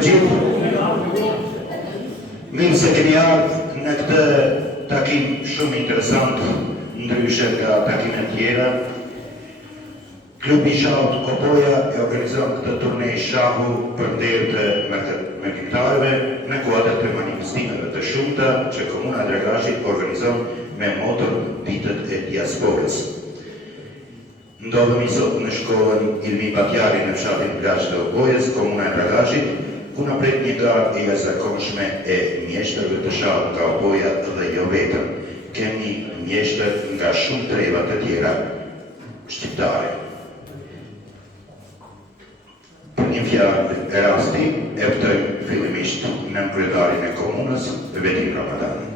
të gjithë. Mirë se keni ardhur në këtë takim shumë interesant, ndryshe nga takimet tjera. Klubi Shahut Kopoja e organizon këtë turnej shahu për nderë të mërkimtarëve në kuadër të manifestimeve të shumta që Komuna e Dragashit organizon me motor Ditët e Diasporës. Ndodhemi sot në shkollën Ilmi Batjari në fshatin Plazh të Opojës, Komuna e Dragashit, ku na pret një garë e jashtëzakonshme e mjeshtërve të shahut nga Opoja dhe jo vetëm. Kemi mjeshtër nga shumë treva të tjera shqiptare. Për një fjalë e rasti, e ftojmë fillimisht nënkryedarin e komunës, Vedim Ramadani.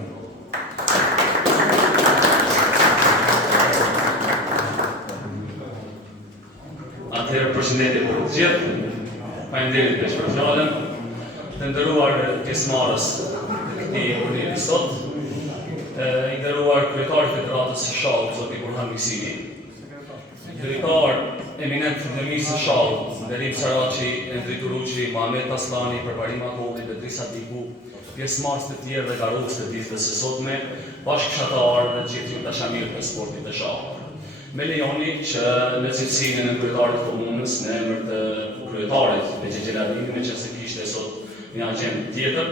Përshëndetje për të gjithë, faleminderit për fjalën, të nderuar pjesëmarrës të këtij urniri sot, i nderuar kryetari i Federatës së Shahut, zoti Burhan Miksini, drejtar eminent fundemisë së Shahut, Nderim Saraçi, Endri Turuçi, Muhamet Aslani, Përparim Akolli, Bedri Sadiku, pjesëmarrës të tjerë dhe garus të ditëve së sotme, bashkëshatarë dhe gjithë ju dashamirë të sportit të Shahut. Me lejoni që në cilësinë e nënkryedarit të komunës, në emër të kryetarit Bexhi Xheladini, me që se kishte sot një agjendë tjetër,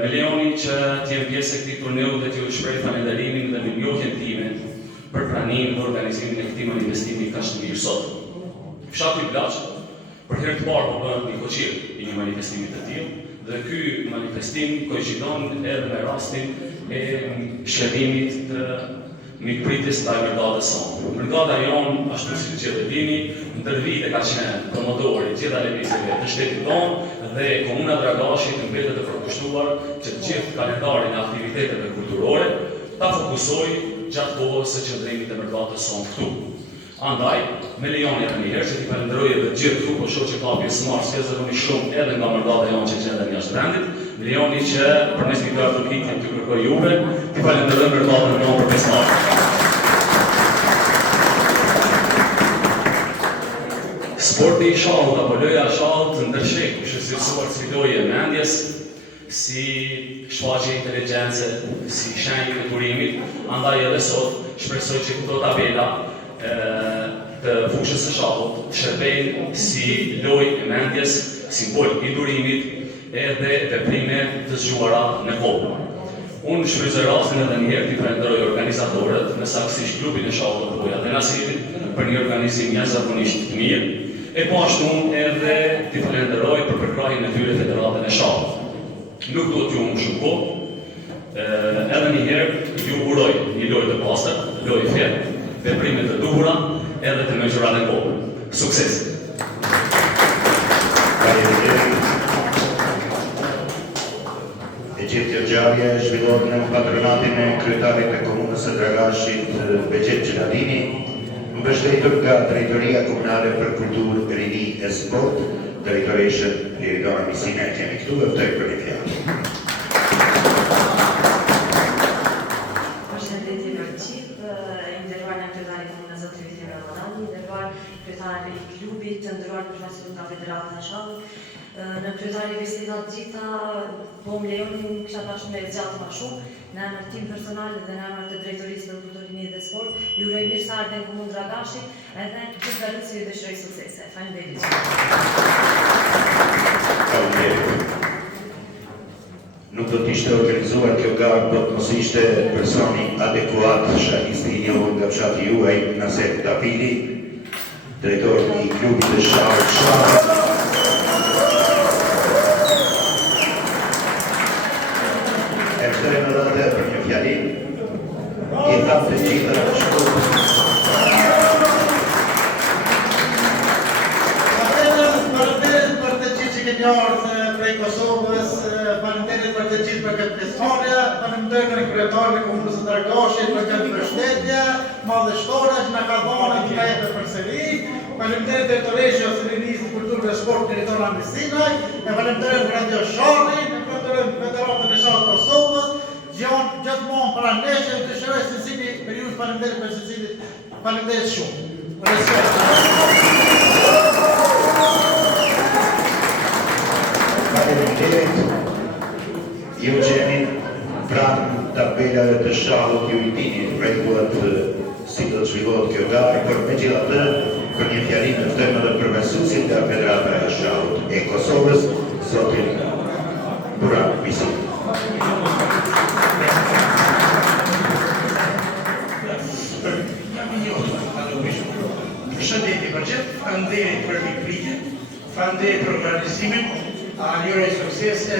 me lejoni që të jem pjesë e këtij turneu dhe t'ju shpreh falënderimin dhe mirënjohjen time për pranimin dhe organizimin e këtij manifestimi kaq të mirë sot. Fshati Plazh për herë të parë po bëhet një koçir i një manifestimi të tillë dhe ky manifestim koincidon edhe me rastin e shërimit të mikpritjes ndaj Brigades sonë. Brigada jonë, ashtu si që e dini, ndër vite ka qenë promotori gjitha lëvizjeve të shtetit tonë dhe Komuna Dragashit mbetet e përkushtuar që të gjithë kalendarin e aktiviteteve kulturore ta fokusojë gjatë kohës së qëndrimit të Brigades sonë këtu. Andaj, me lejoni edhe një herë që t'i falenderoj edhe gjithë këtu, po shoh që ka pjesëmarrës zëvoni shumë edhe nga brigada jonë që gjenden jashtë vendit. Me lejoni që përmes një fjallë të pikën t'ju kërkoj juve, t'i falenderoj brigadën jonë për pjesëmarrjen. Sporti i Shahut apo loja e Shahut ndërshek është cilësuar si lojë e mendjes, si shfaqje inteligjencë, si shenjë e turimit, andaj edhe sot shpresoj që këto tabela të fushës së Shahut të shërbejnë si lojë e mendjes, simbol i durimit edhe veprime të zgjuara në kohë. Unë shfrytëzoj rastin edhe një herë t'i falenderoj organizatorët, në saktësisht klubin e Shahut të Opoja dhe Nasirit për një organizim jashtëzakonisht të mirë, e po ashtu edhe t'i falenderoj për përkrahjen e tyre Federatën e Shahut. Nuk do t'ju më shumë kohë, edhe një herë ju uroj një lojë të pastër, lojë ferë, veprime të duhura edhe të mençura në kohë. Sukses! E gjithë tërgjarja e zhvillohet në patronatin e kryetarit të Komunës së Dragashit, Bexhi Xheladini, mbështetur nga Drejtoria Komunale për Kulturë, Rini e Sport, drejtoreshën Iridona Miksina e kemi këtu, e ftoj për një fjalë. Kryetari i klubit, të ndëruar përfaqësues nga Federata e Shahut, në kryetari investitat gjitha, po më lejoni kisha dashur me zgjatë më shumë, në emër tim personal dhe në emër të Drejtorisë për Kulturë dhe Sport, ju uroj mirëseardhje në Komunë Dragashit, edhe gjithë garusëve ju dëshiroj suksese. Faleminderit. Faleminderit. Nuk do t'ishte organizuar kjo garë, po të mos ishte personi adekuat, shahisti i njohur nga fshati juaj, Naser Tapili, drejtor i klubit të Shahut. E ftojmë edhe për një fjalim, i tham të gjitha shkollës. Faleminderit për të gjithë që keni ardhur prej Kosovës, faleminderit për të gjithë për këtë pjesëmarrje, faleminderit për kryetarin e Komunës së Dragashit për këtë mbështetje madhështore që na ka dhënë të jepë përsëri. Faleminderit drejtoreshës së Rinisë Kulturë dhe Sport Iridona Miksina, e faleminderit Radio Shahin, e faleminderit Federatën e Shahut të Kosovës, gjithmonë para nesh, të shëroj secili për ju, faleminderit për secilit, faleminderit shumë. Respekt. Qeveria të shahut ju I dini rregullat si do të zhvillohet kjo garë, por megjithatë për një fjalim të ftehëm edhe përfaqësuesit nga Federata e Shahut e Kosovës, zotin Burak Misi. Përshëndetje për gjithë, faleminderit për mikpritjen, faleminderit për organizimin, njëre suksese,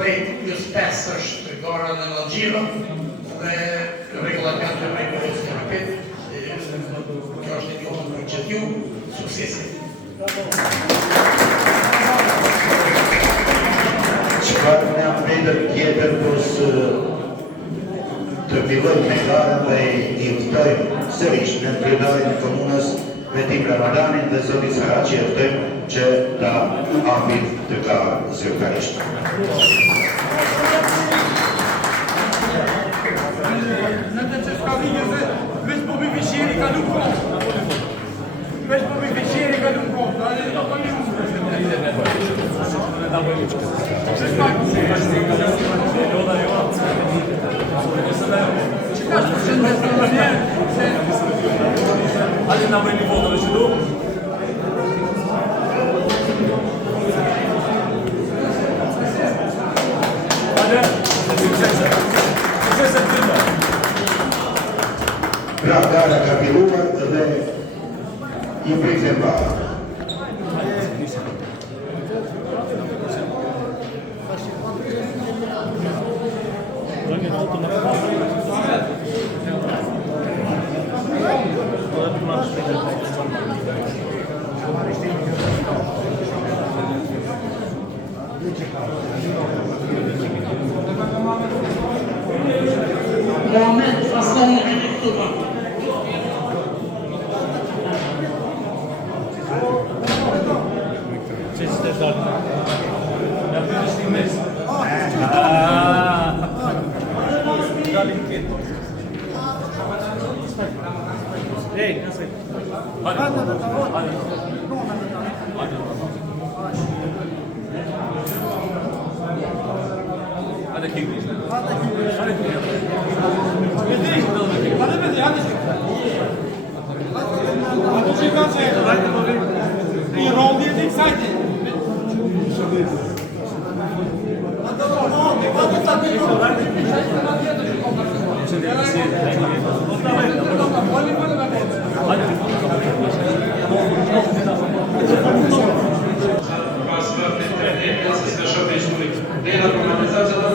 ju spes është gara në Nëngjiro dhe rregullat janë të rregullues të repet, kjo është e njohur për gjithë ju, suksese. Çfarë na mbetër tjetër pos të fillojmë me garën dhe I ftojmë sërish në kryetarin e komunës Metin Ramadanin dhe zotin Saraçi e ftojmë që ta hapin të garë zyrtarisht. Në të që s'ka vinjë veç po mi vishjeri ka nuk kohë. Veç po mi vishjeri ka nuk kohë. Da në po një Hajde na bëjmë një foto me qëtu. Hajde, suksese. Suksese të të. Pra, gara ka filluar dhe I pritem barë. Muhammed, aslan në këtë këtu ba. I rolli e të excited. Dela për organizacija të